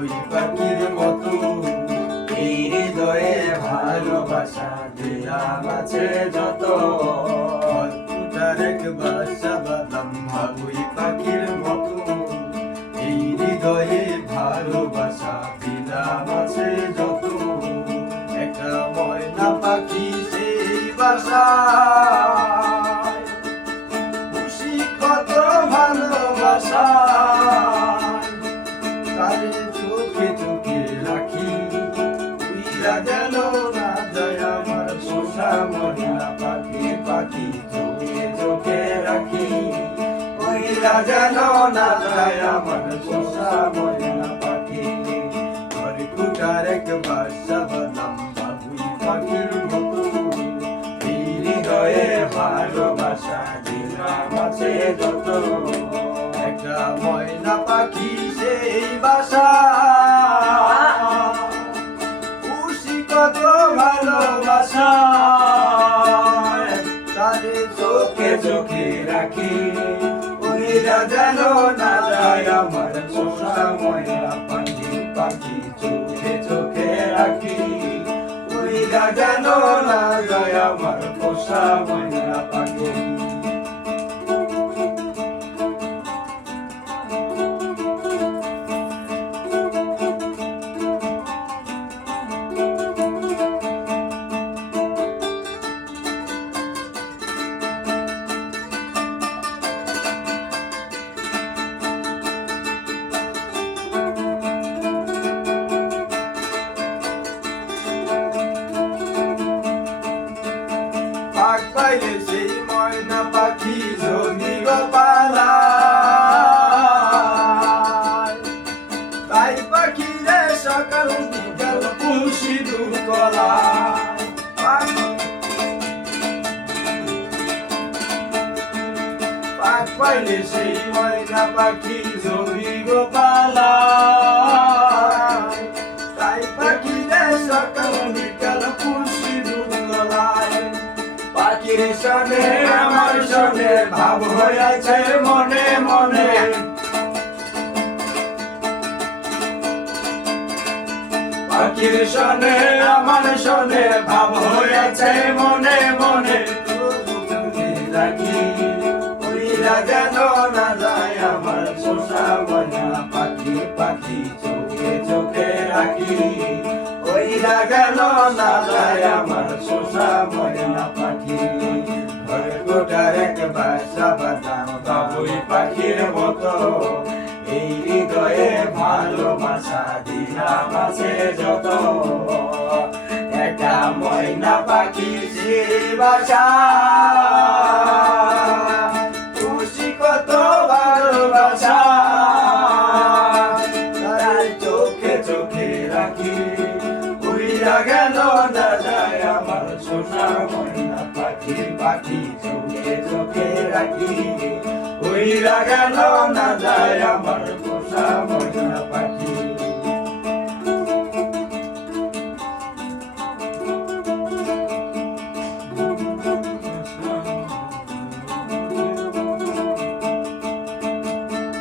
ওই পাখির মতো। এই হৃদয়ে ভালোবাসা দেয়া আছে যত। তারেক বাসা। মহিলা পাখি পাখি চোখে চোখে রাখি। উইরা যেন না যায় আমার মহিলা পাখি। ঘর কুটার এক ওইরা যেন না যায় আমার পোষা ময়না পাখি পাখি চোখে চোখে রাখি। ওইরা যেন না যায় আমার পোষা ময়না পাক সেই ময়না পাখি যদি গোপালায় তাই পাখি রে সকাল বিকাল খুশি আমার সনে ভাব মনে মনে। পাখির আমার সনে ভাব হয়েছে মনে মনে। উইরা যেন না যায় আমার শোষা ময়না পাখি পাখি চোখে চোখে রাখি ওইরা গেল না যায় আমার শোষা ময়না পাখি ঘরে গোটার এক বাসা বাদাম বাবুই পাখির মতো এই হৃদয়ে ভালোবাসা দিলাম আছে যত একটা ময়না পাখি সেই বাসা ময়না পাখি পাখি পাখি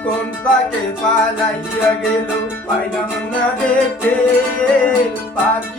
কোন পাকে পালাইয়া গেল? পাইলাম না দেখতে পাখিটা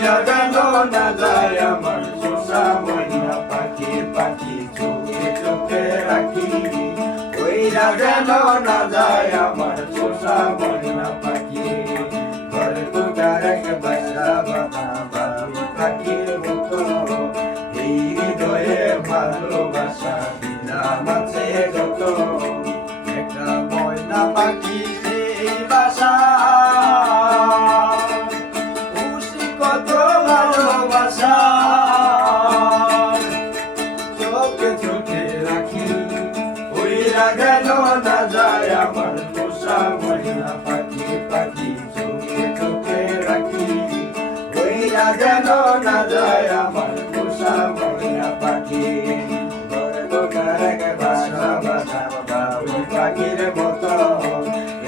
তুইয়া গেল না যায় আমার শোষা ময়না পাখি চোখে চোখে রাখি ওইরা গেল না যায় আমার শোষা ময়না পাখি ঘরে পাখির মতো এই হৃদয়ে ভালোবাসা দিলাম আছে যত পাখি পাখি চোখে চোখে রাখি ওইরা যেন না যায় আমার পোষা ময়না পাখি পাখির মতো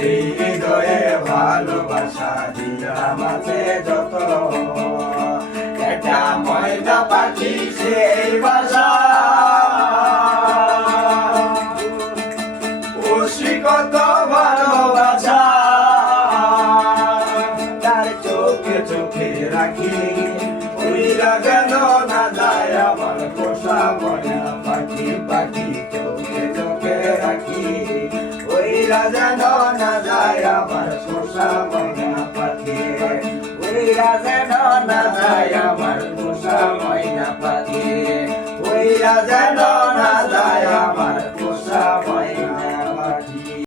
এই হৃদয়ে ভালোবাসা দিলাম আছে যত এটা ময়না পাখি সেই উড়িয়া গেল না যায় আমার পোষা ময়না পাখি পাখি, চোখে চোখে রাখি। উড়িয়া যেন না যায় আমার পোষা ময়না পাখি। উড়িয়া যেন না যায় আমার পোষা ময়না পাখি। উড়িয়া যেন না যায় আমার